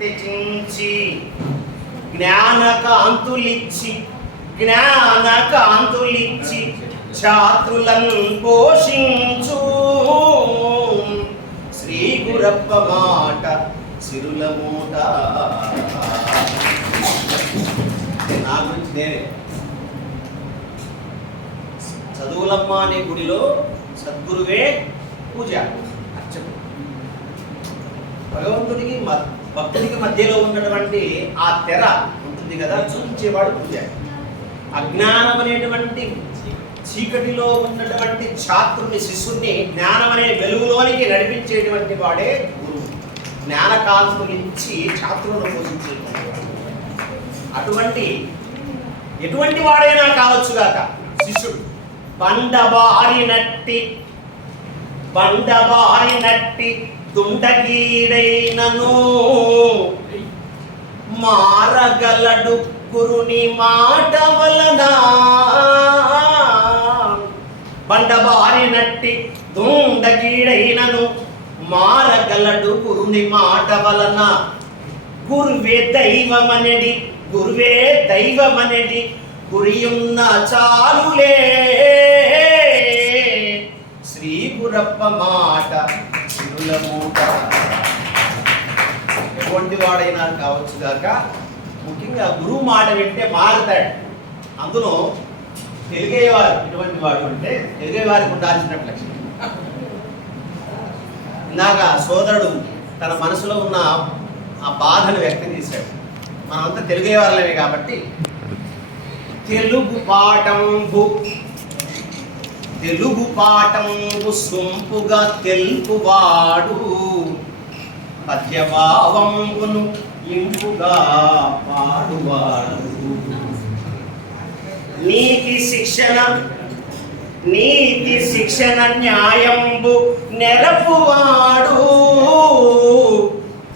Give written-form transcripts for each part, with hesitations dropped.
తెచించి జ్ఞానకాంతులిచ్చి జ్ఞానకాంతులిచ్చి ఛాత్రులను పోషించు శ్రీ గురప్ప మాట సిరుల మూట. నా గురించి నేనే చదువులమ్మ అనే గుడిలో సద్గురువే పూజ అర్చకుడు. భగవంతుడికి భక్తుడికి మధ్యలో ఉన్నటువంటి ఆ తెర ఉంటుంది కదా, చూపించేవాడు పూజ. అజ్ఞానం అనేటువంటి చీకటిలో ఉన్నటువంటి ఛాత్రుని శిష్యుని జ్ఞానం అనే వెలుగులోనికి నడిపించేటువంటి వాడే గురువు. జ్ఞానకాంతులించి ఛాత్రులను పోషించేటువంటి అటువంటి ఎటువంటి వాడైనా కావచ్చుగాక శిష్యుడు. బండబారినట్టి దుండగీడైనను మారగలడు గురుని మాట వలన. బండబారినట్టి దుండగీడైనను మారగలడు గురుని మాట వలన. గురువే దైవమనడి గురువే దైవమనడి గురియున్న చాలులే శ్రీ గురప్ప మాట సిరుల మూట. ఎటువంటి వాడైనా కావచ్చు గాక ముఖ్యంగా గురువు మాట వింటే మారుతాడు. అందులో తెలుగేవారు ఎటువంటి వాడు అంటే తెలుగేవారికి ఉండాల్సిన లక్షణం. ఇందాక సోదరుడు తన మనసులో ఉన్న ఆ బాధను వ్యక్తం చేశాడు. మనమంతా తెలుగేవారులమే కాబట్టి తెలుగు పాఠంబు సొంపుగా తెలుపువాడు పద్యభావంబును ఇంపుగా పాడువాడు. నీతి శిక్షణ న్యాయంబు నెరపువాడు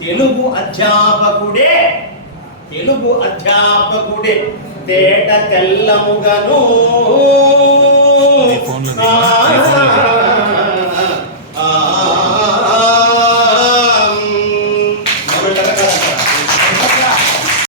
తెలుగు అధ్యాపకుడే తేట తెల్లముగను.